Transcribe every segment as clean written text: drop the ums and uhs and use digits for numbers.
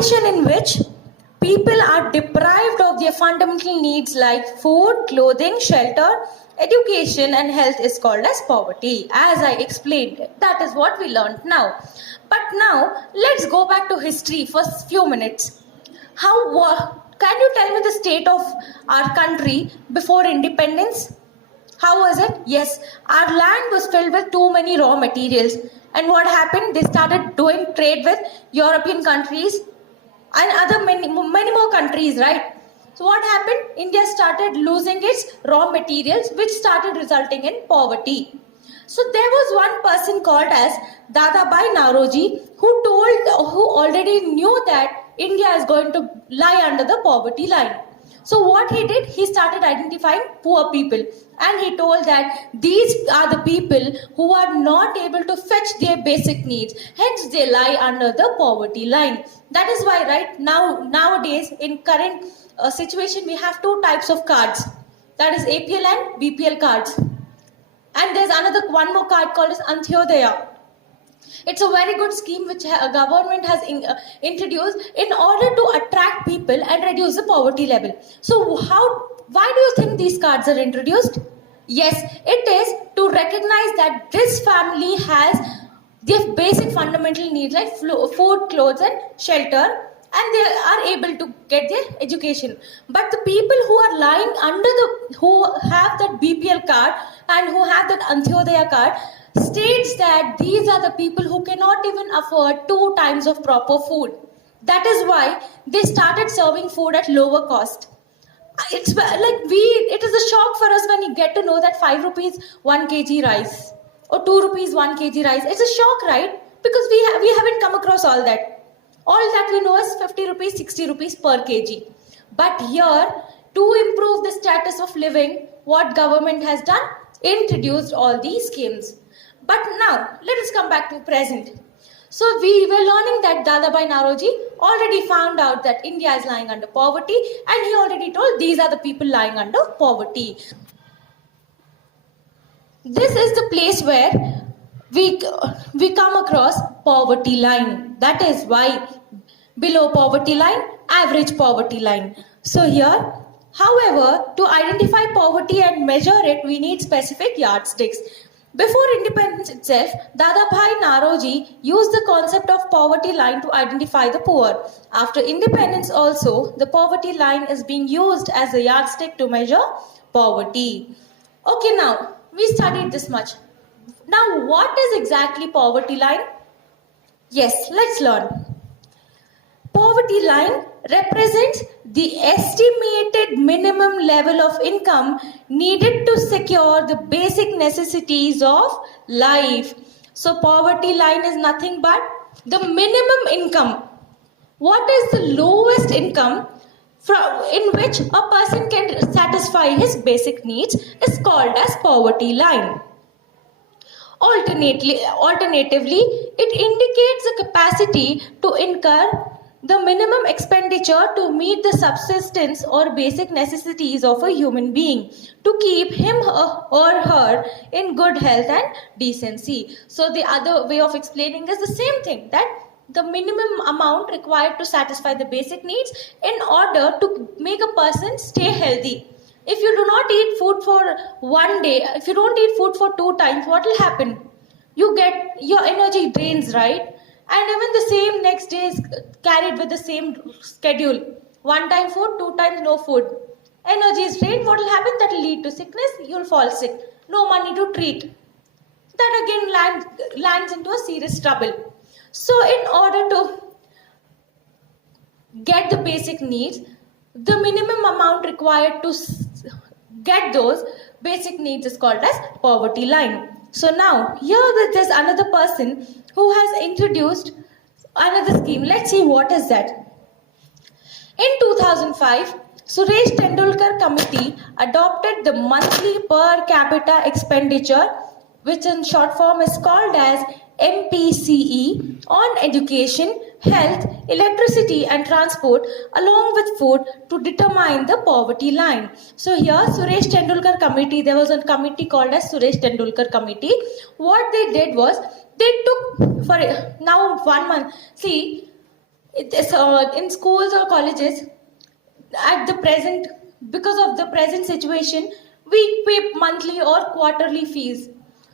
condition in which people are deprived of their fundamental needs like food, clothing, shelter, education and health is called as poverty. As I explained, that is what we learned now. But now, let's go back to history for a few minutes. Can you tell me the state of our country before independence? How was it? Yes, our land was filled with too many raw materials. And what happened? They started doing trade with European countries and other many more countries, right? So what happened? India started losing its raw materials, which started resulting in poverty. So there was one person called as Dadabhai Naoroji who already knew that India is going to lie under the poverty line. So what he did, he started identifying poor people and he told that these are the people who are not able to fetch their basic needs, hence they lie under the poverty line. That is why right nowadays in current situation we have two types of cards, that is APL and BPL cards. And there's one more card called as Antyodaya. It's a very good scheme which government has introduced in order to attract people and reduce the poverty level. So why do you think these cards are introduced? Yes, it is to recognize that this family has their basic fundamental needs like food, clothes and shelter, and they are able to get their education. But the people who are lying who have that BPL card and who have that Antyodaya card states that these are the people who cannot even afford 2 times of proper food. That is why they started serving food at lower cost. It is a shock for us when you get to know that 5 rupees 1 kg rice or 2 rupees 1 kg rice. It's a shock, right? Because we haven't come across all that. All that we know is 50 rupees, 60 rupees per kg. But here, to improve the status of living, what government has done? Introduced all these schemes. But now, let us come back to present. So we were learning that Dadabhai Naoroji already found out that India is lying under poverty and he already told these are the people lying under poverty. This is the place where we come across poverty line. That is why below poverty line, average poverty line. So here, however, to identify poverty and measure it, we need specific yardsticks. Before independence itself, Dadabhai Naoroji used the concept of poverty line to identify the poor. After independence also, the poverty line is being used as a yardstick to measure poverty. Okay, now, we studied this much. Now, what is exactly poverty line? Yes, let's learn. Poverty line represents the estimated minimum level of income needed to secure the basic necessities of life. So poverty line is nothing but the minimum income. What is the lowest income in which a person can satisfy his basic needs is called as poverty line. Alternatively, it indicates the capacity to incur the minimum expenditure to meet the subsistence or basic necessities of a human being to keep him or her in good health and decency. So the other way of explaining is the same thing, that the minimum amount required to satisfy the basic needs in order to make a person stay healthy. If you do not eat food for one day, if you don't eat food for 2 times, what will happen? You get your energy drains, right? And even the same next day is carried with the same schedule. 1 time food, 2 times no food. Energy is drained. What will happen? That will lead to sickness. You will fall sick. No money to treat. That again lands into a serious trouble. So in order to get the basic needs, the minimum amount required to get those basic needs is called as poverty line. So now, here there's another person who has introduced another scheme. Let's see what is that. In 2005, Suresh Tendulkar Committee adopted the monthly per capita expenditure, which in short form is called as MPCE, on education, health, electricity and transport along with food to determine the poverty line. So here Suresh Tendulkar Committee, there was a committee called as Suresh Tendulkar Committee. What they did was, they took for now 1 month. See, In schools or colleges, at the present, because of the present situation, we pay monthly or quarterly fees.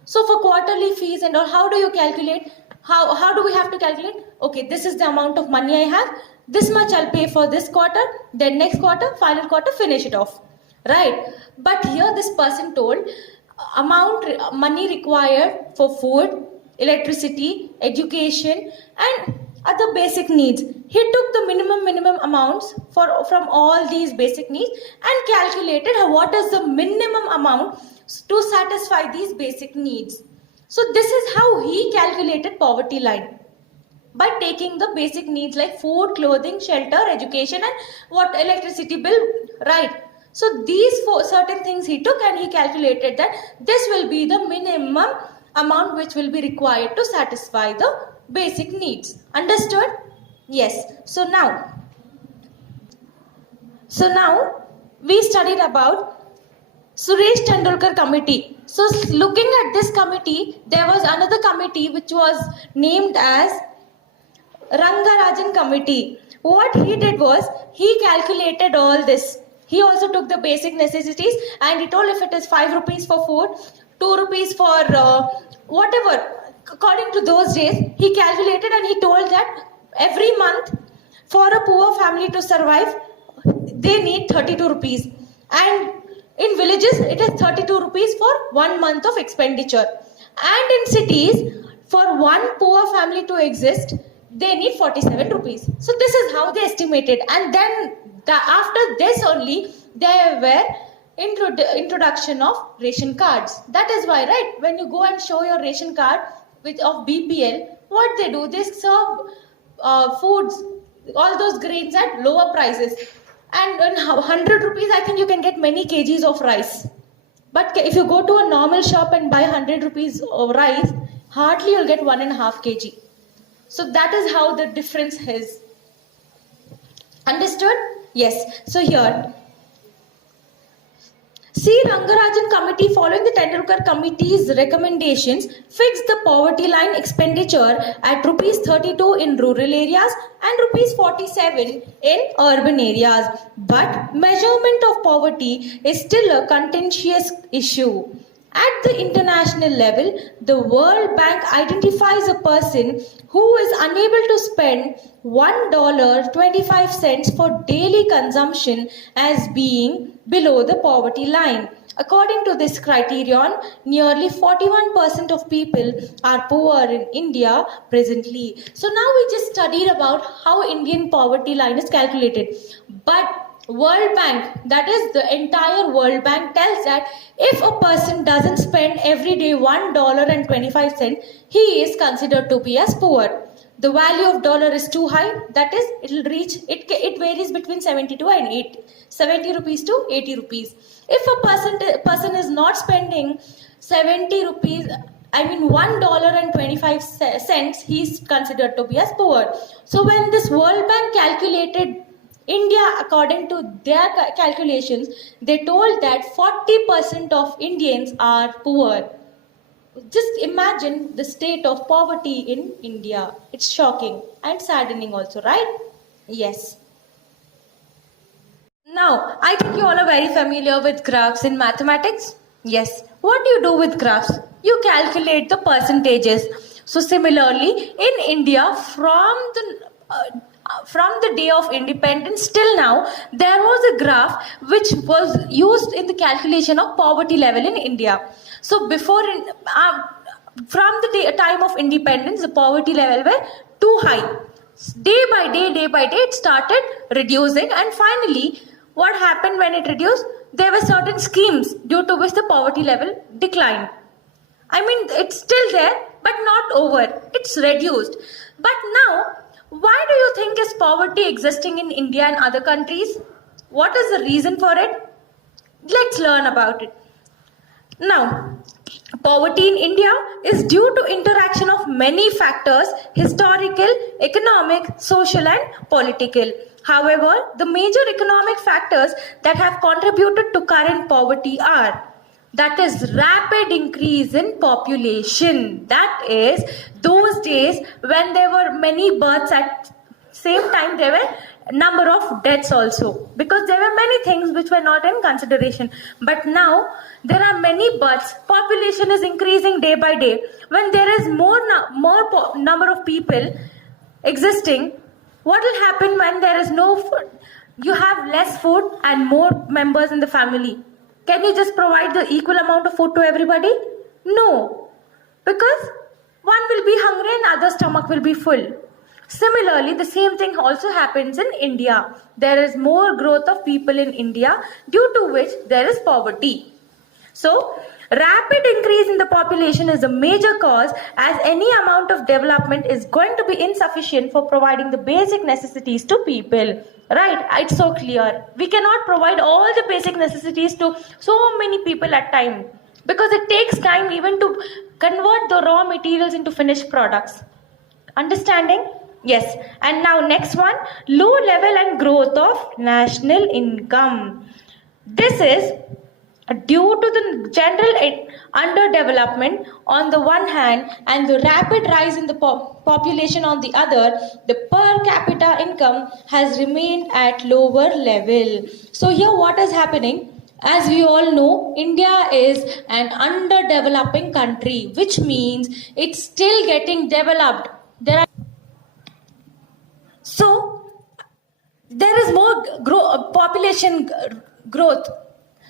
So for quarterly fees and all, how do you calculate? How do we have to calculate? Okay, this is the amount of money I have. This much I'll pay for this quarter. Then next quarter, final quarter, finish it off. Right? But here this person told money required for food, electricity, education, and other basic needs. He took the minimum amounts from all these basic needs and calculated what is the minimum amount to satisfy these basic needs. So this is how he calculated poverty line, by taking the basic needs like food, clothing, shelter, education, and what electricity bill, right? So these four certain things he took, and he calculated that this will be the minimum amount which will be required to satisfy the basic needs. Understood? Yes. So now we studied about Suresh Tendulkar committee. So looking at this committee, there was another committee which was named as Rangarajan committee. What he did was, he calculated all this. He also took the basic necessities and he told if it is 5 rupees for food, 2 rupees for whatever, according to those days, he calculated and he told that every month for a poor family to survive, they need 32 rupees. And in villages, it is 32 rupees for 1 month of expenditure. And in cities, for one poor family to exist, they need 47 rupees. So this is how they estimated. And then after this only, there were introduction of ration cards. That is why, right, when you go and show your ration card of BPL, what they do, they serve foods, all those grains at lower prices. And in 100 rupees, I think you can get many kgs of rice. But if you go to a normal shop and buy 100 rupees of rice, hardly you'll get 1.5 kg. So that is how the difference is. Understood? Yes. So here, C. Rangarajan committee, following the Tendulkar committee's recommendations, fixed the poverty line expenditure at rupees 32 in rural areas and rupees 47 in urban areas. But measurement of poverty is still a contentious issue. At the international level, the World Bank identifies a person who is unable to spend $1.25 for daily consumption as being below the poverty line. According to this criterion, nearly 41% of people are poor in India presently. So now we just studied about how Indian poverty line is calculated. But World Bank, that is the entire World Bank, tells that if a person doesn't spend every day $1.25, he is considered to be as poor. The value of dollar is too high, that is, it varies between 70 rupees to 80 rupees. If a person is not spending 70 rupees, $1.25, he is considered to be as poor. So when this World Bank calculated India, according to their calculations, they told that 40% of Indians are poor. Just imagine the state of poverty in India. It's shocking and saddening also, right? Yes. Now, I think you all are very familiar with graphs in mathematics. Yes. What do you do with graphs? You calculate the percentages. So similarly, in India, from the day of independence till now, there was a graph which was used in the calculation of poverty level in India. So from the time of independence, the poverty level were too high. Day by day, it started reducing, and finally, what happened when it reduced? There were certain schemes due to which the poverty level declined. It's still there, but not over. It's reduced. But now, why do you think is poverty existing in India and other countries? What is the reason for it? Let's learn about it. Now, poverty in India is due to interaction of many factors: historical, economic, social and political. However, the major economic factors that have contributed to current poverty are: that is rapid increase in population. That is, those days when there were many births at same time there were number of deaths also, because there were many things which were not in consideration. But now there are many buts. Population is increasing day by day. When there is more number of people existing, what will happen when there is no food? You have less food and more members in the family. Can you just provide the equal amount of food to everybody? No, because one will be hungry and other stomach will be full. Similarly, the same thing also happens in India. There is more growth of people in India, due to which there is poverty. So, rapid increase in the population is a major cause, as any amount of development is going to be insufficient for providing the basic necessities to people. Right? It's so clear. We cannot provide all the basic necessities to so many people at time, because it takes time even to convert the raw materials into finished products. Understanding? Yes. And now next one, low level and growth of national income. This is due to the general underdevelopment on the one hand and the rapid rise in the population on the other. The per capita income has remained at lower level. So here what is happening? As we all know, India is an underdeveloping country, which means it's still getting developed. There is more population growth.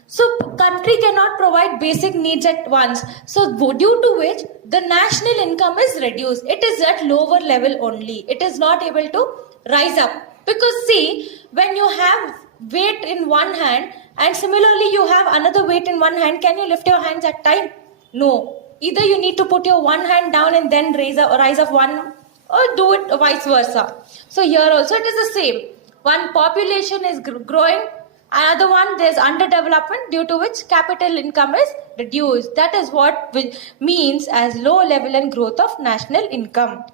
So country cannot provide basic needs at once. So due to which the national income is reduced. It is at lower level only. It is not able to rise up. Because see, when you have weight in one hand and similarly you have another weight in one hand, can you lift your hands at time? No. Either you need to put your one hand down and then rise up one, or do it vice versa. So here also it is the same. One population is growing, another one there's underdevelopment, due to which capital income is reduced. That is what means as low level and growth of national income.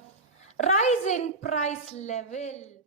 Rise in price level.